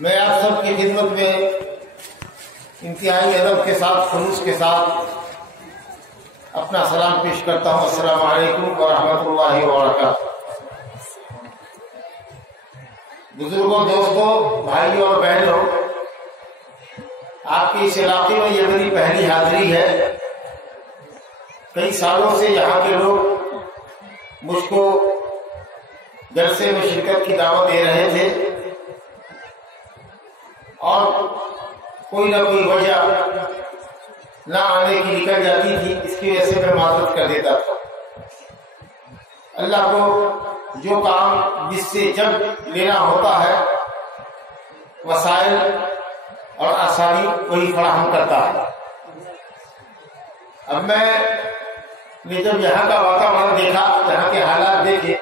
میں آپ سب کی خدمت میں انتہائی ادب کے ساتھ خلوص کے ساتھ اپنا سلام پیش کرتا ہوں۔ السلام علیکم ورحمۃ اللہ وبرکاتہ۔ بزرگوں، دوستوں، بھائیوں اور بہنوں، آپ کے اس علاقے میں یہ میری پہلی حاضری ہے۔ کئی سالوں سے یہاں کے لوگ مجھ کو جلسے میں شرکت کی دعوت دے رہے تھے اور کوئی نہ کوئی وجہ نہ آنے کی نکل جاتی تھی، اس کی وجہ سے میں معذرت کر دیتا تھا۔ اللہ کو جو کام جس سے جب لینا ہوتا ہے وسائل اور آسانی وہی فراہم کرتا ہے۔ اب میں نے جب یہاں کا واتاورن دیکھا، یہاں کے حالات دیکھے،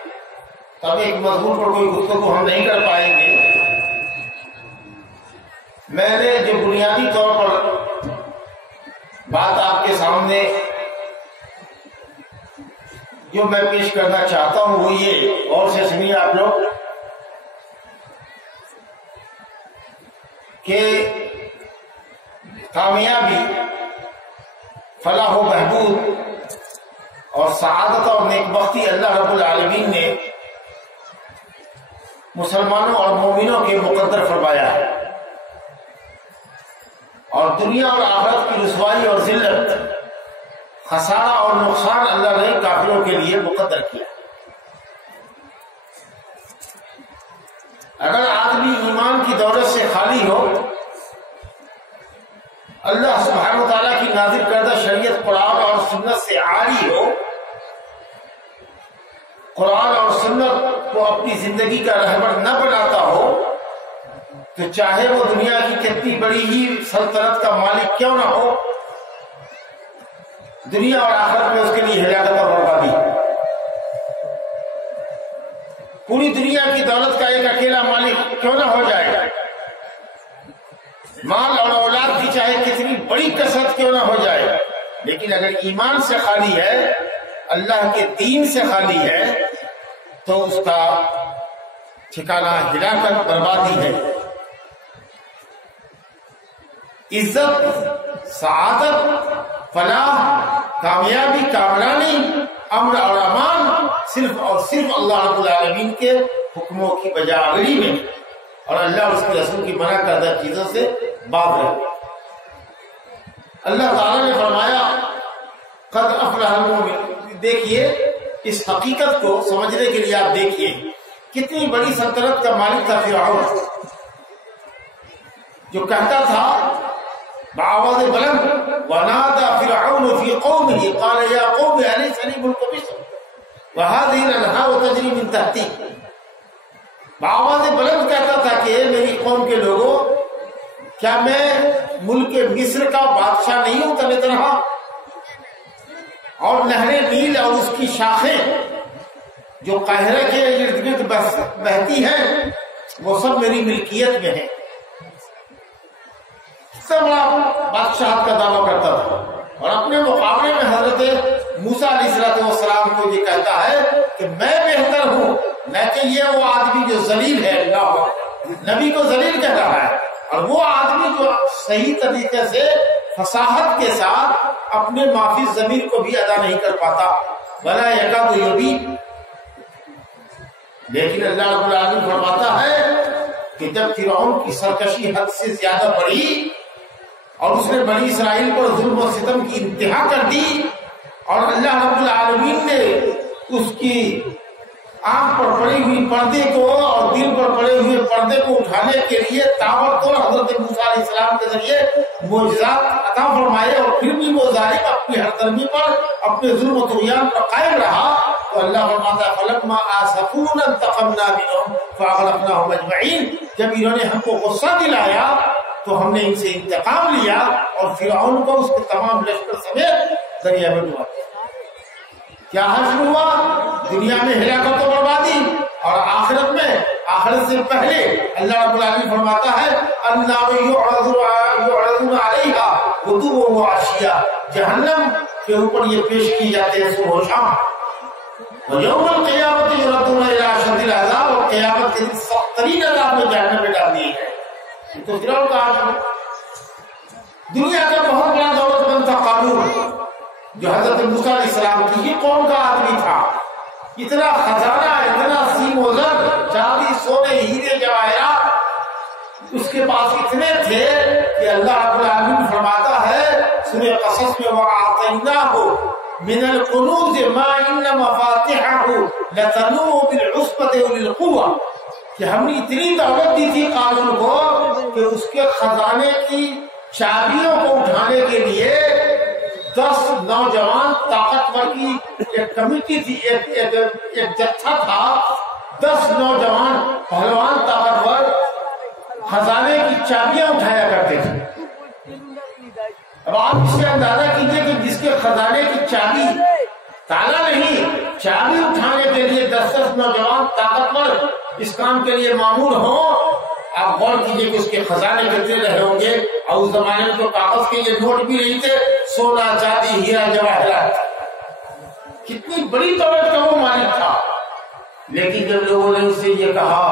تب ایک مضمون پر کوئی گفتگو ہم نہیں کر پائیں گے۔ میں نے جو بنیادی طور پر بات آپ کے سامنے جو میں پیش کرنا چاہتا ہوں وہ یہ، غور سے سنیے آپ لوگ، کہ کامیابی، فلاح و بہبود اور سعادت اور نیکبختی اللہ رب العالمین نے مسلمانوں اور مومنوں کے مقدر فرمایا ہے، اور دنیا اور آخرت کی رسوائی اور ذلت، خسارہ اور نقصان اللہ نے کافروں کے لیے مقدر کیا۔ اگر آدمی ایمان کی دولت سے خالی ہو، اللہ سبحانہ وتعالیٰ کی نازل کردہ شریعت قرآن اور سنت سے عاری ہو، قرآن اور سنت کو اپنی زندگی کا رہبر نہ بناتا ہو، تو چاہے وہ دنیا کی کتنی بڑی ہی سلطنت کا مالک کیوں نہ ہو، دنیا اور آخرت میں اس کے لیے ہلاکت اور بربادی۔ پوری دنیا کی دولت کا ایک اکیلا مالک کیوں نہ ہو جائے، مال اور اولاد کی چاہے کتنی بڑی کثرت کیوں نہ ہو جائے، لیکن اگر ایمان سے خالی ہے، اللہ کے دین سے خالی ہے، تو اس کا ٹھکانہ ہلاکت، بربادی ہے۔ عزت، سعادت، فلاح، کامیابی، کامرانی، امن اور امان صرف اور صرف اللہ رب العالمین کے حکموں کی بجاوری میں اور اللہ اور اس کے رسول کی منع کردہ چیزوں سے باز رہے۔ اللہ تعالیٰ نے فرمایا قد افلح المؤمنون۔ دیکھیے اس حقیقت کو سمجھنے کے لیے آپ دیکھیے کتنی بڑی سلطنت کا مالک تھا فرعون، جو کہتا تھا بآواز بلند، وَنَادَى فِرْعَوْنُ فِي قَوْمِهِ قَالَ يَا قَوْمِ أَلَيْسَ لِي مُلْكُ مِصْرَ وَهَٰذِهِ الْأَنْهَارُ تَجْرِي مِن تَحْتِي۔ بآواز بلند کہتا تھا کہ میری قوم کے لوگوں، کیا میں ملک مصر کا بادشاہ نہیں ہوں تنہ تنہا، اور نہر نیل اور اس کی شاخیں جو قاہرہ کے ارد گرد بہتی ہیں وہ سب میری ملکیت میں ہیں۔ بڑا بادشاہت کا دعویٰ کرتا تھا، اور اپنے مقابلے میں حضرت موسیٰ علیہ السلام کو یہ کہتا ہے کہ میں بہتر ہوں، نہ کہ یہ وہ آدمی جو ذلیل ہے۔ اللہ نبی کو ذلیل کہہ رہا ہے، اور وہ آدمی جو صحیح طریقے سے فصاحت کے ساتھ اپنے معافی ضمیر کو بھی ادا نہیں کر پاتا، ولا یکاد یبین۔ لیکن اللہ رب العالمین فرماتا ہے کہ جب فرعون کی سرکشی حد سے زیادہ بڑھی اور اس نے بنی اسرائیل پر ظلم و ستم کی انتہا کر دی، اور اللہ رب العالمین نے اس کی آنکھ پر پڑی ہوئی پردے کو اور دل پر پڑے ہوئے پردے کو اٹھانے کے لیے تابڑتوڑ حضرت موسیٰ علیہ السلام کے ذریعے معجزات عطا فرمائے، اور پھر بھی وہ ظالم اپنی ہر درمی پر، اپنے ظلم و طغیان پر قائم رہا، تو اللہ فرماتا ہے فلما آسفونا انتقمنا منهم فاغرقناهم اجمعین۔ جب انہوں نے ہم کو غصہ دلایا تو ہم نے ان سے انتقام لیا اور فرعون کو اس کے تمام لشکر سمیت دریا میں ڈبا دیا۔ کیا حشر ہوا؟ دنیا میں ہلاکت و بربادی، اور آخرت میں، آخرت سے پہلے اللہ رب العالمین فرماتا ہے النار یعرضون علیہا غدوا وعشیا، جہنم کے اوپر یہ پیش کی جاتے ہیں صبح و شام، ویوم القیامت یردون الی اشد العذاب، اور قیامت کے دن سخت ترین عذاب میں جہنم میں ڈال دیے گئے. تو فرعون کا آدمی دنیا کا بہت بڑا دولت مند تھا. قارون جو حضرت موسیٰ علیہ السلام کی ہی قوم کا آدمی تھا. اتنا خزانہ، اتنا سیم و زر، چاندی، سونے، ہیرے، جواہرات اس کے پاس اتنے تھے کہ اللہ رب العالمین فرماتا ہے سورہ قصص میں وَآتَيْنَاهُ مِنَ الْكُنُوزِ مَا إِنَّ مَفَاتِحَهُ لَتَنُوءُ بِالْعُصْبَةِ أُولِي الْقُوَّةِ کہ ہم نے اتنی دولت دی تھی قارون کو کہ اس کے خزانے کی چابیوں کو اٹھانے کے لیے 10 نوجوان طاقتور کی ایک کمیٹی تھی، ایک جتھا تھا. 10 نوجوان پہلوان طاقتور خزانے کی چابیاں اٹھایا کرتے تھے. اب آپ اس سے اندازہ کیجئے کہ جس کے خزانے کی چابی، تالا نہیں، چابی اٹھانے کے لیے 10 نوجوان طاقتور اس کام کے لیے معمول ہوں. آپ غور کیجئے کہ اس کے خزانے کتنے رہے ہوں گے. اور اس زمانے میں تو کاغذ کے یہ نوٹ بھی نہیں تھے، سونا، چاندی، ہیرا، جواہرات. کتنی بڑی دولت کا وہ مالک تھا. لیکن جب لوگوں نے اس سے یہ کہا،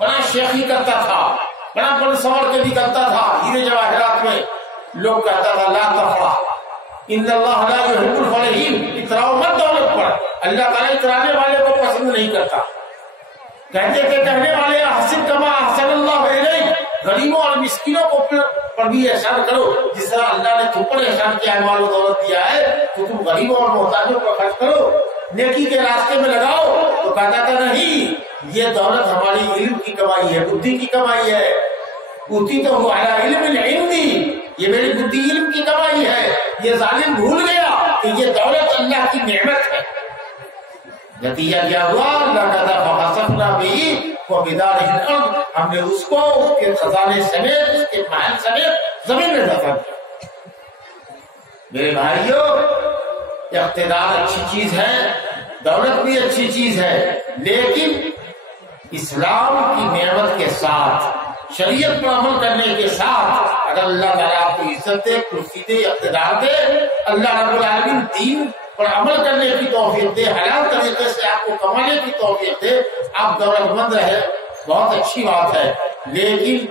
بڑا شیخی کرتا تھا، بڑا بڑا سور کے نکلتا تھا ہیرے جواہرات میں، لوگ کہتا تھا لا تفرح ان اللہ لا يحب الفرحین، اتراؤ مت دولت پر، اللہ تعالیٰ اترانے والے کو پسند نہیں کرتا. کہتے تھے کہنے والے احسن کما احسن اللہ الیک، غریبوں اور مسکینوں کو پر بھی احسان کرو جس طرح اللہ نے تم پر احسان کیا ہے، مال و دولت دیا ہے تو تم غریبوں اور محتاجوں پر خرچ کرو، نیکی کے راستے میں لگاؤ. تو کہتا تھا نہیں، یہ دولت ہماری علم کی کمائی ہے، بدھی کی کمائی ہے. اوتی تو ہوا علم عندی، یہ میری بدھی علم کی کمائی ہے. یہ ظالم بھول گیا کہ یہ دولت اللہ کی نعمت ہے. نتیجہ کیا ہوا؟ اللہ کہتا فخسفنا بہ وبدارہ الارض، ہم نے اس کو اس کے خزانے سمیت، اس کے محل سمیت زمین میں دفن کیا. میرے بھائیوں، اقتدار اچھی چیز ہے، دولت بھی اچھی چیز ہے، لیکن اسلام کی نعمت کے ساتھ، شریعت پر عمل کرنے کے ساتھ اگر اللہ تعالیٰ آپ کو عزت دے، کرسی دے، اقتدار دے، اللہ رب العالمین دین پر عمل کرنے کی توفیق دے، حلال طریقے سے آپ کو کمانے کی توفیق دے، آپ دولت مند رہے، بہت اچھی بات ہے. لیکن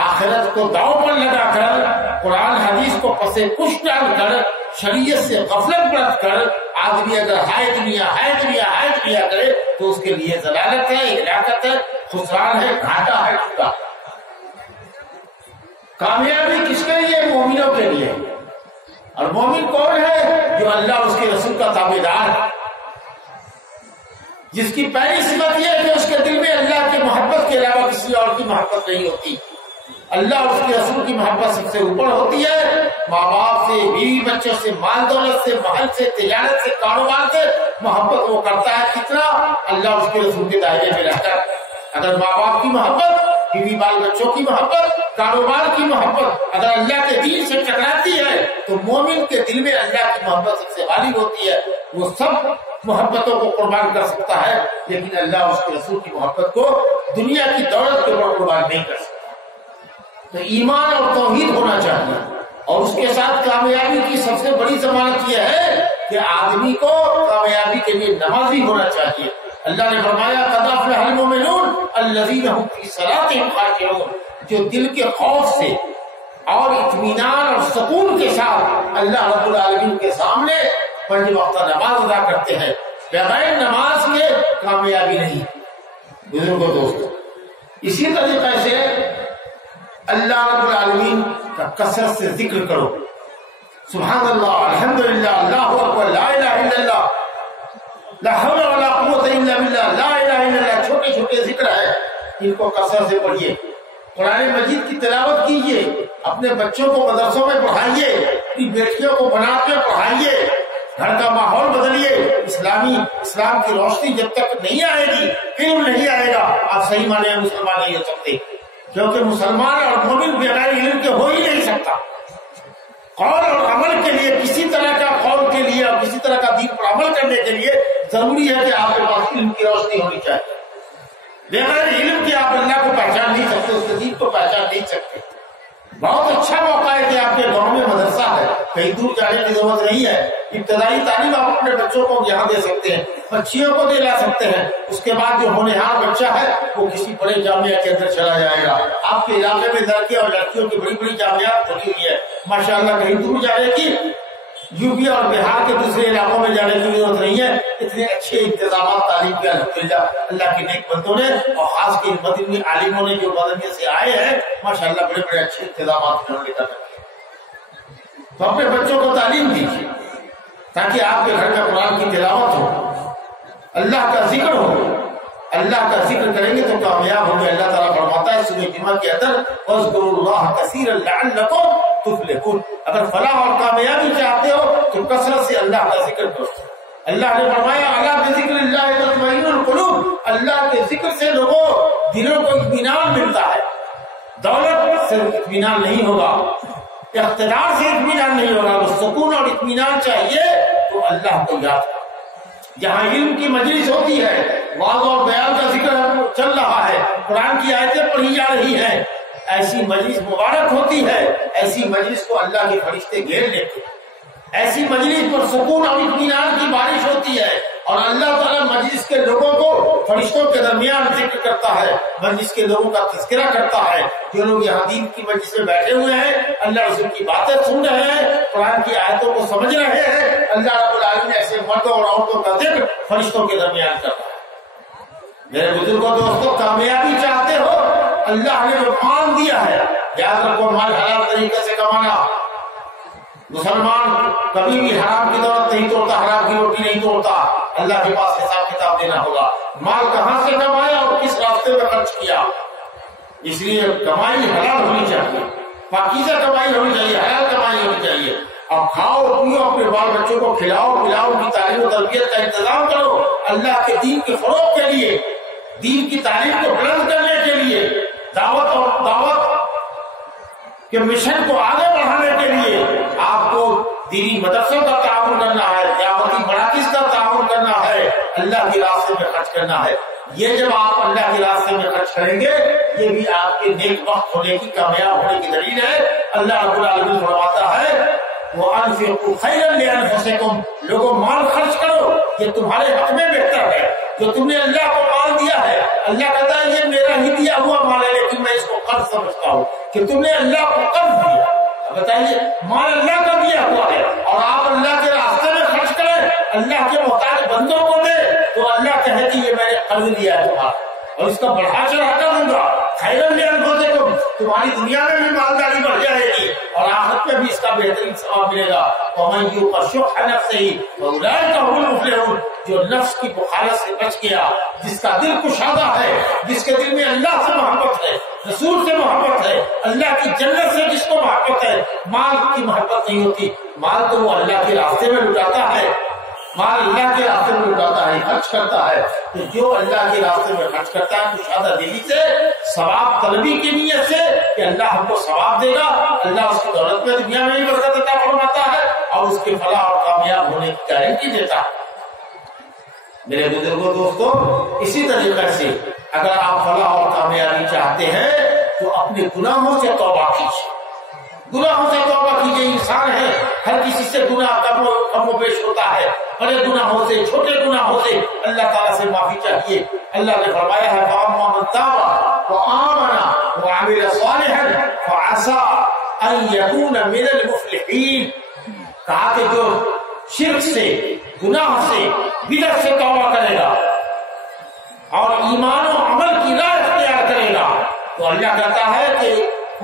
آخرت کو داؤ پر لگا کر، قرآن حدیث کو پسے پش ڈال کر، شریعت سے غفلت برت کر آدمی اگر ہائے دنیا کرے تو اس کے لیے ضلالت ہے، ہلاکت ہے، خسران ہے، گھاٹا ہے، ٹوٹا. کامیابی کس کے لیے؟ مومنوں کے لیے. اور مومن کون ہے؟ جو اللہ اس کے رسول کا تابعدار ہے، جس کی پہلی صفت یہ ہے کہ اس کے دل میں اللہ کی محبت کے علاوہ کسی اور کی محبت نہیں ہوتی. اللہ اور اس کے رسول کی محبت سب سے اوپر ہوتی ہے. ماں باپ سے، بیوی بچوں سے، مال دولت سے، محل سے، تجارت سے، کاروبار سے محبت وہ کرتا ہے کتنا؟ اللہ اور اس کے رسول کے دائرے میں رہ کر. اگر ماں باپ کی محبت، بیوی بال بچوں کی محبت، کاروبار کی محبت اگر اللہ کے دین سے ٹکراتی ہے تو مومن کے دل میں اللہ کی محبت سب سے غالب ہوتی ہے. وہ سب محبتوں کو قربان کر سکتا ہے، لیکن اللہ اور اس کے رسول کی محبت کو دنیا کی دولت کے اوپر قربان نہیں کر سکتا. تو ایمان اور توحید ہونا چاہیے. اور اس کے ساتھ کامیابی کی سب سے بڑی ضمانت یہ ہے کہ آدمی کو کامیابی کے لیے نمازی ہونا چاہیے. اللہ نے فرمایا قد افلح المؤمنون الذین هم فی صلاتهم خاشعون، جو دل کے خوف سے اور اطمینان اور سکون کے ساتھ اللہ رب العالمین کے سامنے 5 وقت نماز ادا کرتے ہیں. بغیر نماز کے کامیابی نہیں. بزرگوں دوستو، اسی طریقے سے اللہ رب العالمین کا کثرت سے ذکر کرو. سبحان اللہ، الحمدللہ، اللہ اکبر، لا الہ الا اللہ، لا حول ولا قوت الا باللہ، لا الہ الا اللہ. چھوٹے چھوٹے ذکر ہے، ان کو کثرت سے پڑھیے. قرآن مجید کی تلاوت کیجیے، اپنے بچوں کو مدرسوں میں پڑھائیے، اپنی بیٹیوں کو بنا کے پڑھائیے، گھر کا ماحول بدلیے. اسلام کی روشنی جب تک نہیں آئے گی، علم نہیں آئے گا، آپ صحیح معنی میں مسلمان نہیں ہو سکتے. کیونکہ مسلمان اور مومن بغیر علم کے ہو ہی نہیں سکتا. قول اور عمل کے لیے، کسی طرح کا قول کے لیے اور کسی طرح کا دین پر عمل کرنے کے لیے ضروری ہے کہ آپ کے پاس علم کی روشنی ہونی چاہیے. بغیر علم کے آپ اللہ کو پہچان نہیں سکتے، اس کے دین کو پہچان نہیں سکتے. بہت اچھا موقع ہے کہ آپ کے گاؤں میں مدرسہ ہے، کہیں دور جانے کی ضرورت نہیں ہے، ابتدائی تعلیم آپ اپنے بچوں کو یہاں دے سکتے ہیں، بچیوں کو دلا سکتے ہیں، اس کے بعد جو ہونہار بچہ ہے وہ کسی بڑے جامعہ کے اندر چلا جائے گا۔ آپ کے علاقے میں لڑکے اور لڑکیوں کی بڑی بڑی جامعات کھلی ہوئی ہے ماشاءاللہ، کہیں دور جانے کی، یو پی اور بہار کے دوسرے علاقوں میں جانے کی ضرورت نہیں ہے، اتنے اچھے انتظامات تعلیم کے الحمدللہ اللہ کے نیک بندوں نے اور خاص کے مدنی عالموں نے جو مدنیت سے آئے ہیں ماشاءاللہ بڑے بڑے اچھے انتظامات انہوں نے کر رکھے ہیں۔ تو اپنے بچوں کو تعلیم دیجیے تاکہ آپ کے گھر کا قرآن کی تلاوت ہو، اللہ کا ذکر ہو، اللہ کا ذکر کریں گے تو کامیاب ہوں گے۔ اللہ تعالیٰ فرماتا ہے سورہ جمعہ کے اندر وَاذْكُرُوا اللَّهَ كَثِيرًا لَعَلَّكُمْ تفلحون، اگر فلاح اور کامیابی چاہتے ہو تو کثرت سے اللہ کا ذکر کرو۔ اللہ نے فرمایا الا بذکر اللہ تطمئن القلوب، اللہ کے ذکر سے لوگوں دلوں کو اطمینان ملتا ہے۔ دولت سے اطمینان نہیں ہوگا، اقتدار سے اطمینان نہیں ہوگا، سکون اور اطمینان چاہیے تو اللہ کو یاد کرو۔ جہاں علم کی مجلس ہوتی ہے، واعظ اور بیان کا ذکر چل رہا ہے، قرآن کی آیتیں پڑھی جا رہی ہیں، ایسی مجلس مبارک ہوتی ہے، ایسی مجلس کو اللہ کے فرشتے گھیر لیتے ہیں، ایسی مجلس پر سکون اور اطمینان کی بارش ہوتی ہے، اور اللہ تعالیٰ مجلس کے لوگوں کو فرشتوں کے درمیان ذکر کرتا ہے، مجلس کے لوگوں کا تذکرہ کرتا ہے۔ جو لوگ یہاں دین کی مجلس میں بیٹھے ہوئے ہیں، اللہ رسول کی باتیں سن رہے ہیں، قرآن کی آیتوں کو سمجھ رہے ہیں، اللہ رب العالمین ایسے مردوں اور عورتوں کا ذکر فرشتوں کے درمیان کرتا ہے۔ میرے بزرگوں دوستوں، کامیابی چاہتے ہو، اللہ نے جو مال دیا ہے، یاد رکھو مال حلال طریقے سے کمانا۔ مسلمان کبھی بھی حرام کی دولت نہیں توڑتا، حرام کی روٹی نہیں توڑتا، اللہ کے پاس حساب کتاب دینا ہوگا۔ مال کہاں سے کمایا اور کس راستے میں خرچ کیا، اس لیے کمائی حلال ہونی چاہیے، پاکیزہ کمائی ہونی چاہیے، حلال کمائی ہونی چاہیے۔ اب کھاؤ پیو، اپنے بال بچوں کو کھلاؤ پلاؤ، ان کی تعلیم و تربیت کا انتظام کرو، اللہ کے دین کے فروغ کے لیے، دین کی تعلیم کو بلند کرنے کے لیے، دعوت کے مشن کو آگے بڑھانے کے لیے آپ کو دینی مدرسوں کا تعاون کرنا ہے، دعوتی مراکز کا تعاون کرنا ہے، اللہ کے راستے میں خرچ کرنا ہے۔ یہ جب آپ اللہ کے راستے میں خرچ کریں گے، یہ بھی آپ کے نیک وقت ہونے کی، کامیاب ہونے کی دلیل ہے۔ اللہ رب العالمین فرماتا ہے وَأَنفِقُوا خَيْرًا لِأَنفُسِكُمْ، لوگوں مال خرچ کرو، یہ تمہارے حق میں بہتر ہے۔ جو تم نے اللہ کو مال دیا ہے، اللہ کہتا ہے یہ میرا ہی دیا ہوا مال ہے، لیکن میں اس کو قرض سمجھتا ہوں کہ تم نے اللہ کو قرض دیا۔ بتائیے، مال اللہ کا دیا ہوا ہے اور آپ اللہ کے راستے میں خرچ کریں، اللہ کے محتاج بندوں کو دے، تو اللہ کہے کہ یہ میں نے قرض دیا ہے تمہارا اور اس کا بڑھا چڑھا کر دوں گا۔ خیرن لانفسکم، تمہاری دنیا میں بھی مالداری بڑھ جائے گی اور آخرت میں بھی اس کا بہترین ثواب ملے گا۔ ومن یوق شح نفسہ فاولئک هم المفلحون، جو نفس کی بخالت سے بچ گیا، جس کا دل کشادہ ہے، جس کے دل میں اللہ سے محبت ہے، رسول سے محبت ہے، اللہ کی جنت سے جس کو محبت ہے، مال کی محبت نہیں ہوتی۔ مال تو وہ اللہ کے راستے میں لٹاتا ہے، مال اللہ کے راستے میں لٹاتا ہے، خرچ کرتا ہے۔ تو جو اللہ کے راستے میں خرچ کرتا ہے کشادہ دلی سے، ثواب طلبی کی نیت سے کہ اللہ ہم کو ثواب دے گا، اللہ اس کی دولت میں دنیا میں بھی برکت عطا فرماتا ہے اور اس کے فلاح اور کامیاب ہونے کی گارنٹی دیتا ہے۔ میرے بزرگوں دوستوں، اسی طریقے سے اگر آپ فلاح اور کامیابی چاہتے ہیں تو اپنے گناہوں سے توبہ کیجیے، گناہوں سے توبہ کیجیے۔ انسان ہے، ہر کسی سے گناہ کم و بیش ہوتا ہے، بڑے گناہوں سے، چھوٹے گناہوں سے اللہ تعالیٰ سے معافی چاہیے۔ اللہ نے فرمایا ہے فَأَمَّا مَن تَابَ وَآمَنَ وَعَمِلَ صَالِحًا فَعَسَىٰ أَن يَكُونَ مِنَ الْمُفْلِحِينَ، کہا کہ جو شرک سے، گناہ سے، بدعت سے توبہ کرے گا اور ایمان و عمل کی راہ اختیار کرے گا تو اللہ کہتا ہے کہ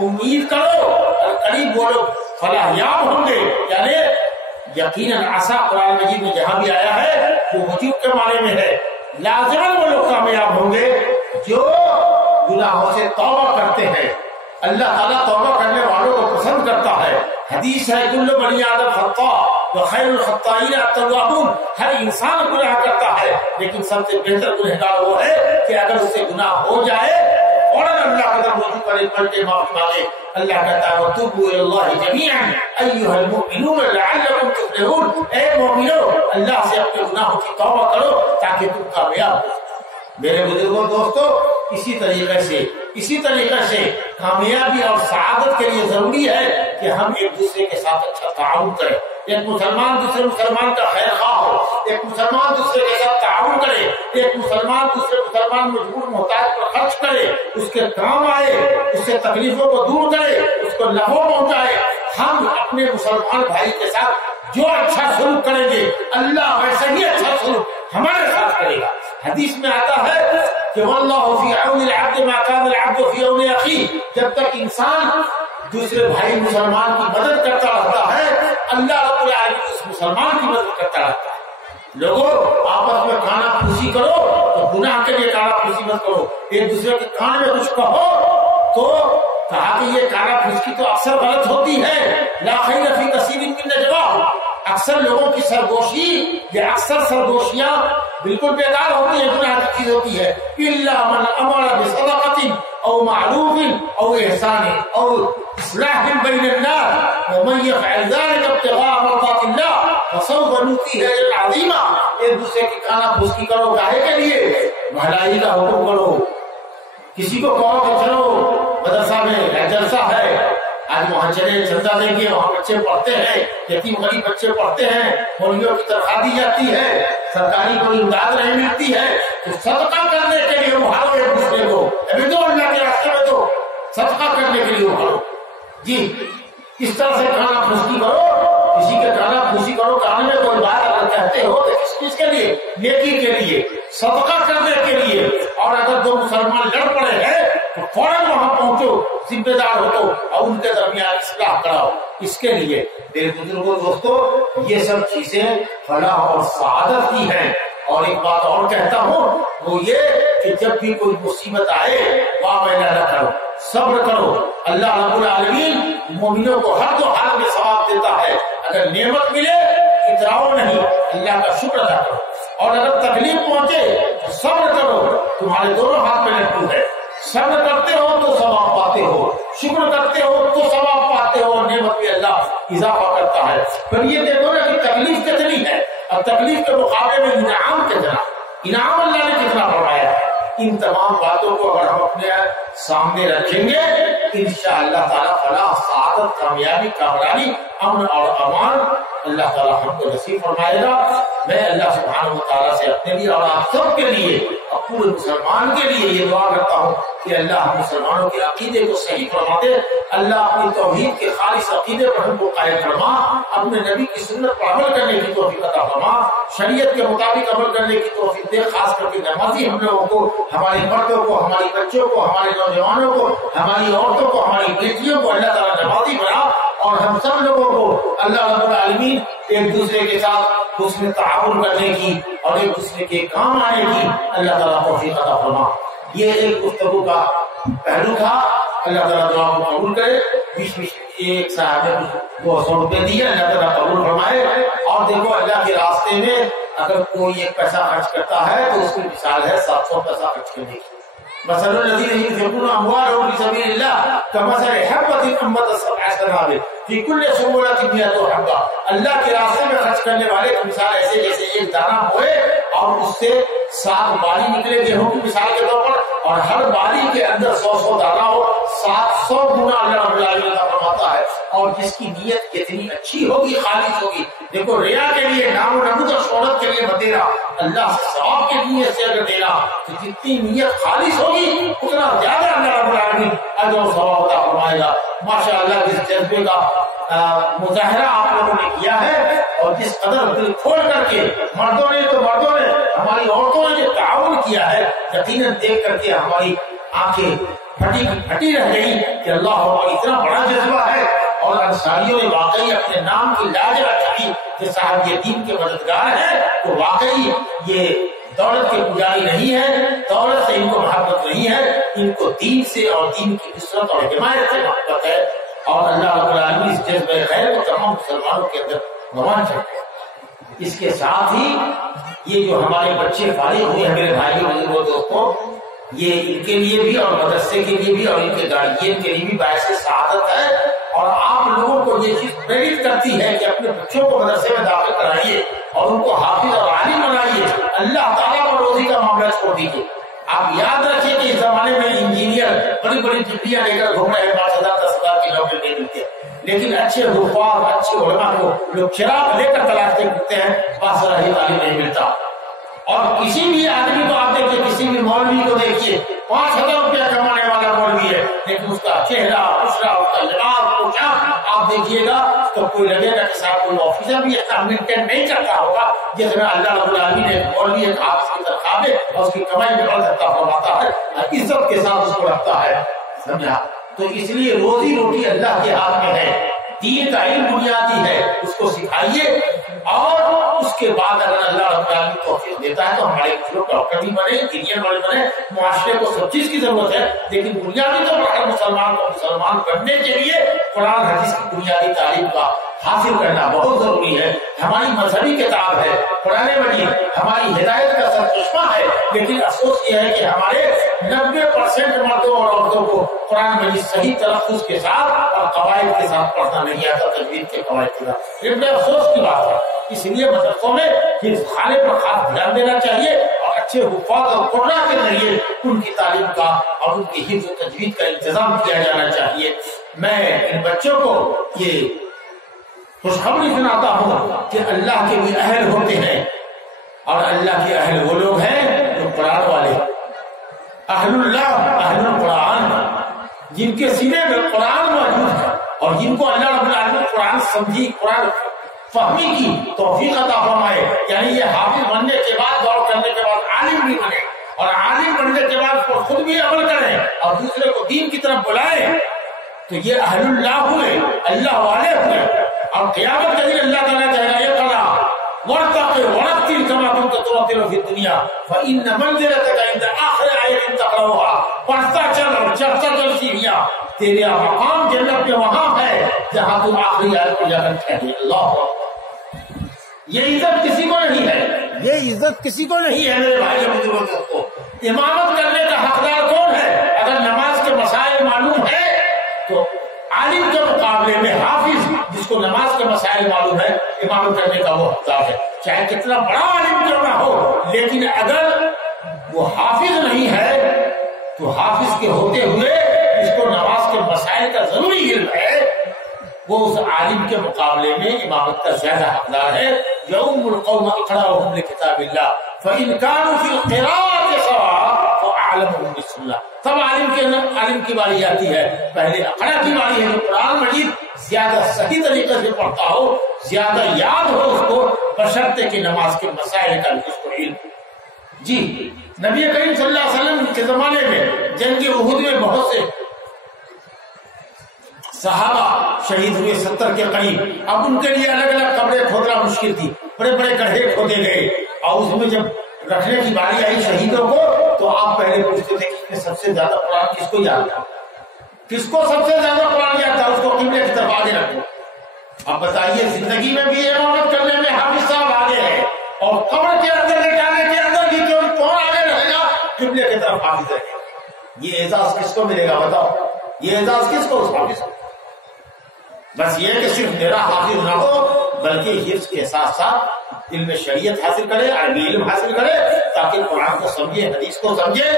امید کرو اور قریب وہ لوگ فلاحیاب ہوں گے۔ یعنی یقیناً عسا قرآن مجید میں جہاں بھی آیا ہے وہ وجوب کے معنی میں ہے، لازماً وہ لوگ کامیاب ہوں گے جو گناہوں سے توبہ کرتے ہیں۔ اللہ تعالیٰ توبہ کرنے والوں کو پسند کرتا ہے۔ حدیث ہے کل بنی آدم خطاء وخیر الخطائین التوابون، ہر انسان گناہ کرتا ہے لیکن سب سے بہتر گنہگار وہ ہے کہ اگر اس سے گناہ ہو جائے فوراً اللہ کی طرف رجوع کرے، پلٹے، معافی مانگے۔ اللہ کہتا ہے وَتُوبُوا إِلَى اللَّهِ جَمِيعًا أَيُّهَا الْمُؤْمِنُونَ لَعَلَّكُمْ تُفْلِحُونَ، اے مومنو اللہ سے اپنے گناہوں کی توبہ کرو تاکہ تم کامیاب ہو۔ میرے بزرگوں دوستو، اسی طریقے سے کامیابی اور سعادت کے لیے ضروری ہے کہ ہم ایک دوسرے کے ساتھ اچھا تعاون کریں. ایک مسلمان دوسرے مسلمان کا خیر خواہ ہو, ایک مسلمان دوسرے کے ساتھ تعاون کرے, ایک مسلمان دوسرے مسلمان مجبور محتاج پر خرچ کرے, اس کے کام آئے, اس سے تکلیفوں کو دور کرے, اس کو نفع پہنچائے. ہم اپنے مسلمان بھائی کے ساتھ جو اچھا سلوک کریں گے اللہ ویسے ہی اچھا سلوک ہمارے ساتھ کرے گا. حدیث میں آتا ہے کہ واللہ فی عون العبد ما کان العبد فی عون اخیہ, جب تک انسان دوسرے بھائی مسلمان کی مدد کرتا رہتا ہے اللہ رب العالمین اس مسلمان کی مدد کرتا رہتا ہے. لوگوں آپس میں کانا پھوسی کرو تو گناہ کے لیے کانا پھوسی مت کرو. ایک دوسرے کے کان میں کچھ کہو تو کہا کہ یہ کانا پھوسی تو اکثر غلط ہوتی ہے. لا خیر فی کثیر من نجواہم, اکثر لوگوں کی سرگوشی یا اکثر سرگوشیاں بالکل بیکار ہوتی ہیں, گناہ کی چیز ہوتی ہے. الا من امر بصدقۃ او معروف او احسان او اصلاح بین الناس ومن يفعل ذلك ابتغاء مرضات الله فسوف نؤتيه اجرا عظیما. ایک دوسرے کی کانا پھوسی کرو کاہے کے لیے؟ بھلائی کا حکم کرو. کسی کو کہو کہ چلو مدرسہ میں جلسہ ہے, آج وہاں چلے چندہ دیں گے, وہاں بچے پڑھتے ہیں, یتیم غریب بچے پڑھتے ہیں, پولیو کی تنخواہ دی جاتی ہے, سرکاری کوئی امداد نہیں ملتی ہے, تو صدقہ کرنے کے لیے ابھارو ایک دوسرے کو. ابھی تو اللہ کے راستے میں تو صدقہ کرنے کے لیے ابھارو. جی اس طرح سے کانا پھوسی کرو, کسی کے کانا پھوسی کرو, کان میں کوئی بات اگر کہتے ہو تو کس چیز کے لیے؟ نیکی کے لیے, صدقہ کرنے کے لیے. اور اگر دو مسلمان لڑ پڑے ہیں تو فوراً وہاں پہنچو, ذمہ دار ہو تو, اور ان کے درمیان اصلاح کراؤ. اس کے لیے میرے بزرگوں دوستو یہ سب چیزیں فلاح اور سعادت کی ہیں. اور ایک بات اور کہتا ہوں وہ یہ کہ جب بھی کوئی مصیبت آئے واویلا نہ کرو, صبر کرو. اللہ رب العالمین مومنوں کو ہر دو حال میں ثواب دیتا ہے. اگر نعمت ملے اتراؤ نہیں, اللہ کا شکر ادا کرو. اور اگر تکلیف پہنچے تو صبر کرو, تمہارے دونوں ہاتھ میں لٹو ہے. صبر کرتے ہو تو ثواب پاتے ہو, شکر کرتے ہو تو ثواب پاتے ہو, اور نعمت میں اللہ اضافہ کرتا ہے. پھر یہ دیکھو نا کہ تکلیف کتنی ہے, اور تکلیف کے مقابلے میں انعام کتنا, انعام اللہ نے کتنا فرمایا ہے. ان تمام باتوں کو اگر ہم اپنے سامنے رکھیں گے انشاءاللہ تعالیٰ فلاح, سعادت, کامیابی, کامرانی, امن اور امان اللہ تعالیٰ ہم کو نصیب فرمائے گا. میں اللہ سبحانہ و تعالیٰ سے اپنے لیے اور آپ سب کے لیے اور پورے مسلمان کے لیے یہ دعا کرتا ہوں کہ اللہ ہم مسلمانوں کے عقیدے کو صحیح فرما دے. اللہ اپنی توحید کے خالص عقیدے پر ہم کو قائم فرما, اپنے نبی کی سنت پر عمل کرنے کی توفیق عطا فرما, شریعت کے مطابق عمل کرنے کی توفیق دے. خاص کر کے نمازی ہم لوگوں کو, ہمارے مردوں کو, ہماری بچوں کو, ہمارے نوجوانوں کو, ہماری عورتوں کو, ہماری بیٹیوں کو اللہ تعالیٰ نمازی بنا. اور ہم سب لوگوں کو اللہ رب العالمین ایک دوسرے کے ساتھ حسن تعاون کرنے کی اور ایک دوسرے کے کام آنے کی اللہ تعالیٰ توفیق عطا فرما. یہ ایک گفتگو کا پہلو تھا. اللہ تعالیٰ دعا کو قبول کرے. بیچ ایک صاحب نے 200 روپے دیے, اللہ تعالیٰ قبول فرمائے. اور دیکھو اللہ کے راستے میں اگر کوئی ایک پیسہ خرچ کرتا ہے تو اس کی مثال ہے 700 پیسہ خرچ کرنے کی. مثل الذين ينفقون اموالهم في سبيل الله كمثل حبة انبتت سبع سنابل في كل سنبلة 100 حبة. اللہ کے راستے میں خرچ کرنے والے کی مثال ایسے جیسے ایک دانہ بوئے اور اس سے 7 بالی نکلے گیہوں کی مثال کے طور پر, اور ہر بالی کے اندر 100 دانہ ہو, 700 گنا اللہ رب العالمین فرماتا ہے. اور جس کی نیت کتنی اچھی ہوگی, خالص ہوگی. دیکھو ریا کے لیے, نام و نمود اور شہرت کے لیے مت دینا, اللہ سے ثواب کے نیت سے اگر دینا تو جتنی نیت خالص ہوگی اتنا زیادہ اللہ رب العالمین اجر و ثواب عطا فرمائے گا. ماشاء اللہ جس جذبے کا مظاہرہ آپ لوگوں نے کیا ہے اور جس قدر دل کھول کر کے مردوں نے ہماری عورتوں نے جو تعاون کیا ہے, یقیناً دیکھ کر کے ہماری آنکھیں پھٹی رہ گئی کہ اللہ اتنا بڑا جذبہ ہے. اور انصاریوں نے واقعی اپنے نام کی لاج رکھی کہ صاحب یہ دین کے مددگار ہیں, تو واقعی یہ دولت کے پجاری نہیں ہے, دولت سے ان کو محبت نہیں ہے, ان کو دین سے اور دین کی نصرت اور حمایت سے محبت ہے. اور اللہ رب العالمین اس جذبہ خیر کو تمام مسلمانوں کے اندر روان کرتے ہیں. اس کے ساتھ ہی یہ جو ہمارے بچے فارغ ہوئے ہیں میرے بھائی بزرگوں دوستوں, یہ ان کے لیے بھی اور مدرسے کے لیے بھی اور ان کے گارڈین کے لیے بھی باعث سعادت ہے. اور آپ لوگوں کو یہ چیز پریرت کرتی ہے کہ اپنے بچوں کو مدرسے میں داخل کرائیے اور ان کو حافظ اور عالم بنائیے. اللہ تعالیٰ پر روزی کا معاملہ چھوڑ دیجیے. آپ یاد رکھیں کہ اس زمانے میں انجینئر بڑی بڑی ڈگریاں لے کر گھوم رہے ہیں، 5,000 10,000 کی نوکری نہیں ملتی، لیکن اچھے حفاظ اچھے علماء کو لوگ چراغ لے کر تلاشتے پھرتے ہیں، بادشاہی تعلیم نہیں ملتا۔ اور کسی بھی آدمی کو آپ دیکھیے، کسی بھی مولوی کو دیکھیے، 5,000 روپیہ کمانے والا مولوی ہے، لیکن اس کا چہرہ بشرا، اس کا لباس پوشاک آپ دیکھیے گا تو کوئی لگے گا کہ صاحب کوئی آفیسر بھی اتنا مینٹین نہیں کرتا ہوگا جتنا اللہ رب العالمین نے مولوی ایک حافظ کی تنخواہ میں اور اس کی کمائی میں بڑھتا فرماتا ہے اور عزت کے ساتھ اس کو رکھتا ہے، سمجھا؟ تو اس لیے روزی روٹی اللہ کے ہاتھ میں ہے، دین کا علم بنیادی ہے، اس کو سکھائیے، اور اس کے بعد اگر اللہ رب العالمین توفیق دیتا ہے تو ہمارے کچھ لوگ ڈاکٹر بھی بنے، انجینئر بنے، معاشرے کو سب چیز کی ضرورت ہے، لیکن بنیادی طور پر ہر مسلمان کو مسلمان بننے کے لیے قرآن حدیث کی بنیادی تعلیم کا حاصل کرنا بہت ضروری ہے۔ ہماری مذہبی کتاب ہے قرآن مجید، ہماری ہدایت کا سرچشمہ ہے، لیکن افسوس یہ ہے کہ ہمارے 90% مردوں اور عورتوں کو قرآن مجید صحیح تلفظ کے ساتھ اور قواعد کے ساتھ پڑھنا نہیں آتا، تجوید کے قواعد کے ساتھ۔ یہ بڑے افسوس کی بات ہے، اس لیے مدرسوں میں حفظ خانے پر خاص دھیان دینا چاہیے اور اچھے حفاظ اور قرآن کے ذریعے ان کی تعلیم کا اور ان کی حفظ و تجوید کا انتظام کیا جانا چاہیے۔ میں ان بچوں کو یہ خوشخبری سناتا ہوں کہ اللہ کے بھی اہل ہوتے ہیں، اور اللہ کے اہل وہ لوگ ہیں جو قرآن والے، اہل اللہ، اہل القرآن، جن کے سینے میں قرآن موجود ہے اور جن کو اللہ رب العالمین قرآن سمجھی، قرآن فہمی کی توفیق عطا فرمائے، یعنی یہ حافظ بننے کے بعد دور کرنے کے بعد عالم بھی بنے، اور عالم بننے کے بعد وہ خود بھی عمل کریں اور دوسرے کو دین کی طرف بلائیں، تو یہ اہل اللہ ہوئے، اللہ والے ہوئے۔ اور قیامت کے دن اللہ تعالیٰ کہے گا اقرأ وارتقِ ورتل كما كنت ترتل في الدنيا فإن منزلتك عند آخر آية تقرأها، پڑھتا چل اور چڑھتا چل سیڑھیاں، تیرا مقام جنت میں وہاں ہے جہاں تم آخری آیت کو جا کر ٹھہرے۔ اللہ، یہ عزت کسی کو نہیں ہے، یہ عزت کسی کو نہیں ہے میرے بھائی اور بزرگوں کو۔ امامت کرنے کا حقدار کون ہے؟ اگر نماز کے مسائل معلوم ہے تو عالم کے مقابلے میں حافظ جس کو نماز کے مسائل معلوم ہے امامت کرنے کا وہ حقدار ہے، چاہے کتنا بڑا عالم کیوں نہ ہو، لیکن اگر وہ حافظ نہیں ہے تو حافظ کے ہوتے ہوئے جس کو نماز کے مسائل کا ضروری علم ہے وہ اس عالم کے مقابلے میں امامت کا زیادہ حقدار ہے۔ یوم القوم اقرأهم لکتاب اللہ فإن كانوا في القراءة سواء فأعلمهم بالسنة۔ تب عالم کی باری آتی ہے، پہلے اقرا کی باری ہے جو قرآن مجید زیادہ صحیح طریقے سے پڑھتا ہو، زیادہ یاد ہو اس کو، بشرطے کہ نماز کے مسائل کا بھی اس کو علم۔ جی نبی کریم صلی اللہ علیہ وسلم کے زمانے میں جنگ احد میں بہت سے صحابہ شہید ہوئے، 70 کے قریب۔ اب ان کے لیے الگ الگ قبریں کھودنا مشکل تھی، بڑے بڑے گڑھے کھودے گئے، اور اس میں جب رکھنے کی باری آئی شہیدوں کو تو آپ پہلے پوچھتے تھے کہ سب سے زیادہ قرآن کس کو یاد تھا، کس کو سب سے زیادہ قرآن یاد تھا، اس کو قبلے کی طرف آگے رکھو۔ اب بتائیے زندگی میں بھی امامت کرنے میں حافظ صاحب آگے ہے، اور قبر کے اندر لٹانے کے اندر بھی کون آگے رہے گا؟ قبلے کی طرف حافظ رہے گا۔ یہ اعزاز کس کو ملے گا بتاؤ؟ یہ اعزاز کس کو؟ اس حافظ کو۔ بس یہ کہ صرف میرا حافظ نہ ہو بلکہ حفظ کے ساتھ ساتھ علم شریعت حاصل کرے، عربی علم حاصل کرے، تاکہ قرآن کو سمجھے، حدیث کو سمجھے۔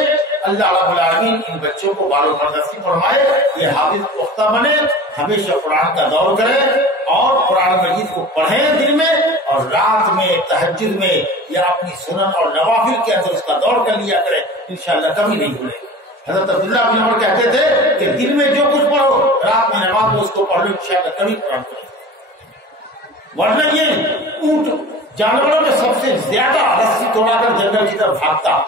اللہ رب العالمین ان بچوں کو بال و پردستی فرمائے، یہ حافظ پختہ بنے، ہمیشہ قرآن کا دور کرے اور قرآن مجید کو پڑھیں دن میں، اور رات میں تہجد میں یا اپنی سنن اور نوافل کے اندر اس کا دور کر لیا کرے، انشاءاللہ کبھی نہیں بھولے گا۔ حضرت عبداللہ بن عمر کہتے تھے کہ دن میں جو کچھ پڑھو رات میں نماز میں اس کو پڑھ لو، انشاءاللہ کبھی قرآن پڑھو۔ ورنہ یہ اونٹ جانوروں میں سب سے زیادہ رسی توڑا کر جنگل کی طرف بھاگتا،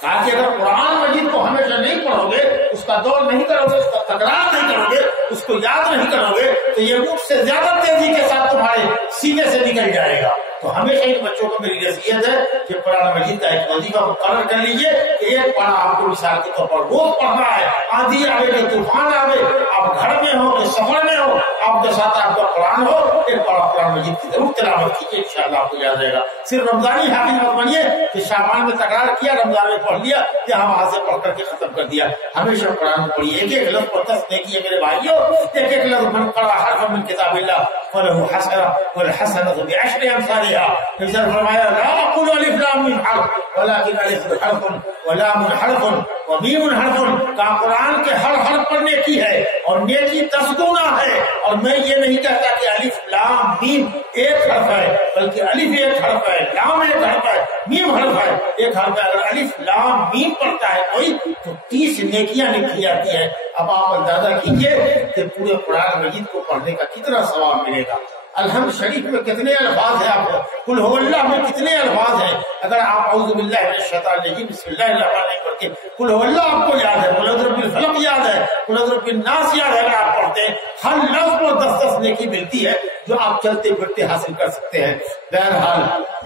تاکہ اگر قرآن مجید کو ہمیشہ نہیں پڑھو گے، اس کا دور نہیں کرو گے، اس کا تکرار نہیں کرو گے، اس کو یاد نہیں کرو گے، تو یہ اونٹ سے زیادہ تیزی کے ساتھ تمہارے سینے سے نکل جائے گا۔ تو ہمیشہ ان بچوں کو میری نصیحت ہے کہ قرآن مجید کا ایک وظیفہ مقرر کر لیجئے کہ ایک پارہ آپ کو مثال کے طور پر روز پڑھنا ہے، آندھی آوے کہ طوفان آوے، آپ گھر میں ہو کہ سفر میں ہو، آپ کے ساتھ آپ کا قرآن ہو، ایک پارہ قرآن مجید کی ضرور تلاوت کیجیے، انشاءاللہ آپ کو یاد رہے گا۔ صرف رمضانی حافظ مت بنیے کہ شعبان میں تکرار کیا، رمضان میں پڑھ لیا، یہاں وہاں سے پڑھ کر کے ختم کر دیا۔ ہمیشہ قرآن پڑھیے، ایک ایک لفظ پر 10 نیکی ہے میرے بھائیوں، ایک ایک لفظ من قرأ حرفا من کتاب اللہ وله حسنة والحسنة بعشر أمثالها. فرمایا لا أقول ألف لام ميم حرف ولكن ألف حرف ولام حرف ومیم حرف. کا قرآن کے ہر حرف پر نیکی ہے اور نیکی 10 گنا ہے. اور میں یہ نہیں کہتا کہ الف لام میم ایک حرف ہے، بلکہ الف ایک حرف ہے، لام ایک حرف ہے، میم حرف ہے، ایک حرف ہے. اگر الف لام میم پڑھتا ہے کوئی تو 30 نیکیاں لکھی جاتی ہیں. اب آپ اندازہ کیجئے کہ پورے قرآن مجید کو پڑھنے کا کتنا ثواب ملے گا. الحمد شریف میں کتنے الفاظ ہیں، آپ قل هو اللہ میں کتنے الفاظ ہیں. اگر آپ اعوذ باللہ من الشیطان الرجیم بسم اللہ الرحمن الرحیم پڑھ کے قل هو اللہ آپ کو یاد ہے، قل اعوذ برب الفلق یاد ہے، قل اعوذ برب الناس یاد ہے، اگر آپ پڑھتے ہیں ہر لفظ کو 10 نیکی ملتی ہے جو آپ چلتے پھرتے حاصل کر سکتے ہیں. بہرحال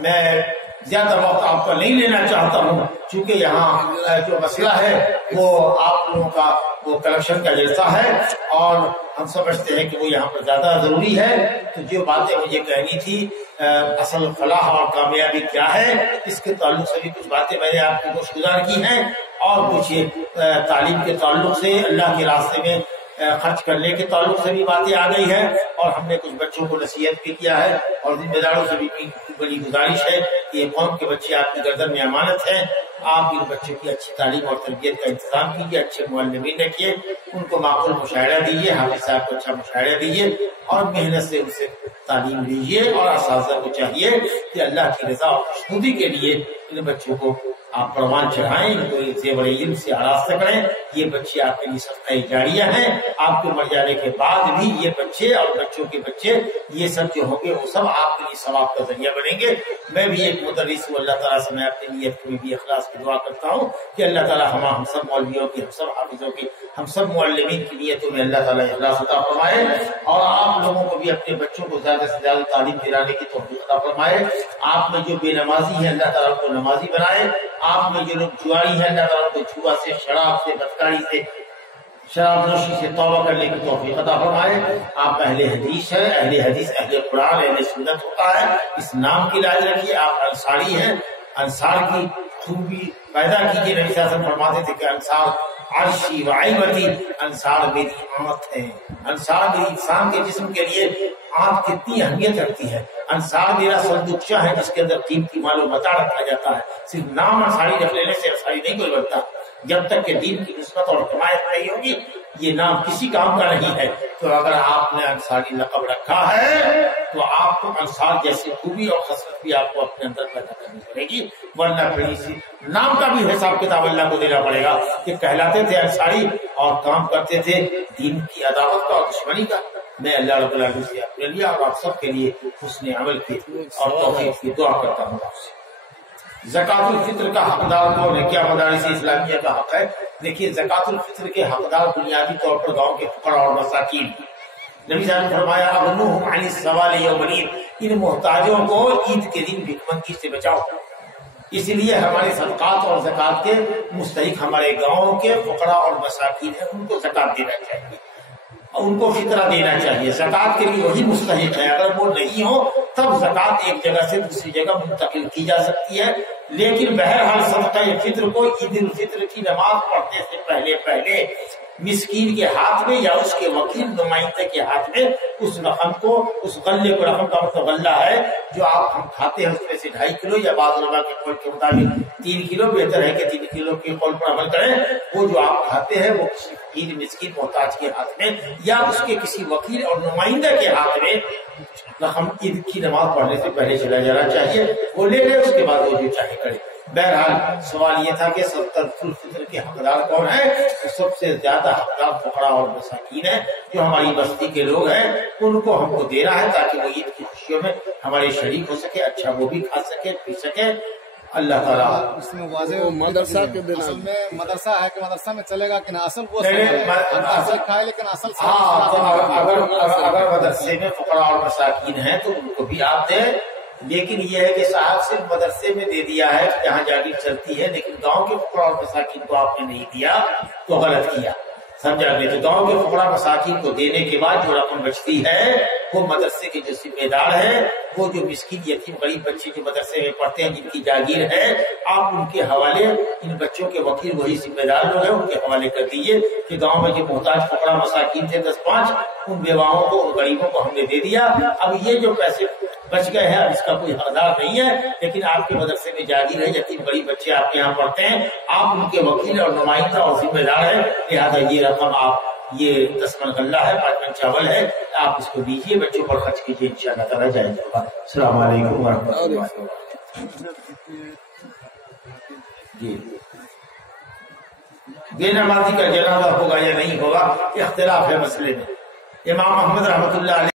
میں زیادہ وقت آپ کا نہیں لینا چاہتا ہوں، چونکہ یہاں جو مسئلہ ہے وہ آپ لوگوں کا وہ کرپشن کا جلسہ ہے اور ہم سمجھتے ہیں کہ وہ یہاں پر زیادہ ضروری ہے. تو جو باتیں مجھے کہنی تھی اصل فلاح اور کامیابی کیا ہے اس کے تعلق سے بھی کچھ باتیں میں نے آپ کو گزار کی ہیں، اور کچھ تعلیم کے تعلق سے اللہ کے راستے میں خرچ کرنے کے تعلق سے بھی باتیں آ گئی ہیں، اور ہم نے کچھ بچوں کو نصیحت بھی کیا ہے. اور ذمہ داروں سے بھی بڑی گزارش ہے کہ یہ قوم کے بچے آپ کی گردن میں امانت ہیں. آپ ان بچوں کی اچھی تعلیم اور تربیت کا انتظام کیجیے، اچھے معلمین رکھیے، ان کو معقول مشاہدہ دیجیے، حافظ صاحب کو اچھا مشاہدہ دیجیے اور محنت سے ان سے تعلیم لیجیے. اور اساتذہ کو چاہیے کہ اللہ کی رضا اور خوشنودی کے لیے ان بچوں کو آپ پروان چڑھائیں، ان کو زیور علم سے آراستہ کریں. یہ بچے آپ کے لیے صدقہ جاریہ ہیں. آپ کے مر جانے کے بعد بھی یہ بچے اور بچوں کے بچے یہ سب جو ہوں گے وہ سب آپ کے لیے ثواب کا ذریعہ بنیں گے. میں بھی ایک مدرس ہوں، اللہ تعالیٰ سے میں اپنی نیت میں بھی اخلاص کی دعا کرتا ہوں کہ اللہ تعالیٰ ہم سب مولویوں کی، ہم سب حافظوں کی، ہم سب معلمین کی نیتوں میں اللہ تعالیٰ اخلاص عطا فرمائے، اور آپ لوگوں کو بھی اپنے بچوں کو زیادہ سے زیادہ تعلیم دلانے کی توفیق عطا فرمائے. آپ میں جو بے نمازی ہیں اللہ تعالیٰ کو نمازی بنائے. آپ میں جو لوگ جواری ہیں اللہ تعالیٰ کو جوا سے، شراب سے، بدکاری سے، شراب نوشی سے توبہ کرنے کی توفیق عطا فرمائے. آپ اہل حدیث ہیں، اہل حدیث اہل قرآن اہل سنت ہوتا ہے، اس نام کی لاج رکھیے. آپ انصاری ہیں، انصار کی خوبی پیدا کیجیے. نبی صلی اللہ علیہ وسلم فرماتے تھے کہ انصار عرشی و عیبتی، انصار میری آنکھ ہے. انصار میری انسان کے جسم کے لیے آنکھ کتنی اہمیت رکھتی ہے. انصار میرا صندوقچہ ہے جس کے اندر قیمتی مال و متاع رکھا جاتا ہے. صرف نام انصاری رکھ لینے سے انصاری نہیں کوئی بنتا. جب تک کہ دین کی نسبت اور حمایت نہیں ہوگی یہ نام کسی کام کا نہیں ہے. تو اگر آپ نے انصاری لقب رکھا ہے تو آپ کو انصار جیسی خوبی اور خصلت بھی آپ کو اپنے اندر پیدا کرنی پڑے گی، ورنہ پھر اسی نام کا بھی حساب کتاب اللہ کو دینا پڑے گا کہ کہلاتے تھے انصاری اور کام کرتے تھے دین کی عداوت کا اور دشمنی کا. میں اللہ رب العالمین سے اپنے لیے اور آپ سب کے لیے حسن عمل کی اور توفیق کی دعا کرتا ہوں. زکوٰۃ الفطر کا حقدار کون ہے؟ کیا مدارس اسلامیہ کا حق ہے؟ دیکھیے زکوٰۃ الفطر کے حقدار بنیادی طور پر گاؤں کے فقراء اور مساکین. نبی صلی اللہ علیہ وسلم نے فرمایا اغنوہم عن السوال یوم العید، ان محتاجوں کو عید کے دن بھیک منگی سے بچاؤ. اس لیے ہمارے صدقات اور زکوٰۃ کے مستحق ہمارے گاؤں کے فقراء اور مساکین ہیں، ان کو زکوٰۃ دینا چاہیے، ان کو فطرہ دینا چاہیے. زکوٰۃ کے لیے وہی مستحق ہے. اگر وہ نہیں ہو تب زکوٰۃ ایک جگہ سے دوسری جگہ منتقل کی جا سکتی ہے. لیکن بہرحال صدقہ فطر کو عید الفطر کی نماز پڑھنے سے پہلے مسکین کے ہاتھ میں یا اس کے وکیل نمائندے کے ہاتھ میں اس رقم کو، اس غلے کو، رقم کا مطلب غلہ ہے جو آپ ہم کھاتے ہیں اس میں سے 2.5 کلو یا بعض علماء کے قول کے مطابق 3 کلو، بہتر ہے کہ 3 کلو کے قول پر عمل کریں. وہ جو آپ کھاتے ہیں وہ کسی فقیر مسکین محتاج کے ہاتھ میں یا اس کے کسی وکیل اور نمائندہ کے ہاتھ میں رقم عید کی نماز پڑھنے سے پہلے چلا جانا چاہیے. وہ لے لے، اس کے بعد وہ جو چاہے کرے. بہرحال سوال یہ تھا کہ صدقۃ الفطر کے حقدار کون ہے؟ تو سب سے زیادہ حقدار فقراء اور مساکین ہیں جو ہماری بستی کے لوگ ہیں. ان کو ہم کو دینا ہے تاکہ وہ عید کی خوشیوں میں ہمارے شریک ہو سکے، اچھا وہ بھی کھا سکے، پی سکے. اللہ تعالیٰ اس میں واضح مدرسہ کے دن اصل میں مدرسہ ہے کہ مدرسہ میں چلے گا کہ اصل وہ کھائے لیکن اصل اگر مدرسے میں فقراء اور مساکین ہیں تو ان کو بھی آپ دیں. لیکن یہ ہے کہ صاحب صرف مدرسے میں دے دیا ہے جہاں جاگیر چلتی ہے، لیکن گاؤں کے فقراء اور مساکین کو آپ نے نہیں دیا تو غلط کیا. سمجھا نہیں؟ تو گاؤں کے فقراء مساکین کو دینے کے بعد جو رقم بچتی ہے وہ مدرسے کے جو ذمہ دار ہے، وہ جو مسکین یتیم غریب بچے جو مدرسے میں پڑھتے ہیں جن کی جاگیر ہے، آپ ان کے حوالے، ان بچوں کے وکیل وہی ذمہ دار لوگ ہیں، ان کے حوالے کر دیجیے کہ گاؤں میں جو محتاج فقراء مساکین تھے 10-5، ان بیواؤں کو، ان غریبوں کو ہم نے دے دیا، اب یہ جو پیسے بچ گئے ہیں اب اس کا کوئی حقدار نہیں ہے، لیکن آپ کے مدرسے میں جاگیر ہے، یتیم غریب بچے آپ کے یہاں پڑھتے ہیں، آپ ان کے وکیل اور نمائندہ اور ذمہ دار ہیں، لہٰذا یہ رقم آپ، یہ 10 من غلہ ہے، 5 من چاول ہے، آپ اس کو دیجیے، بچوں پر خرچ کیجیے، انشاءاللہ تعالیٰ جائے گا۔ السلام علیکم ورحمۃ اللہ۔ جی بے نمازی کا جنازہ ہوگا یا نہیں ہوگا، اختلاف ہے مسئلے میں۔ امام احمد رحمۃ اللہ علیہ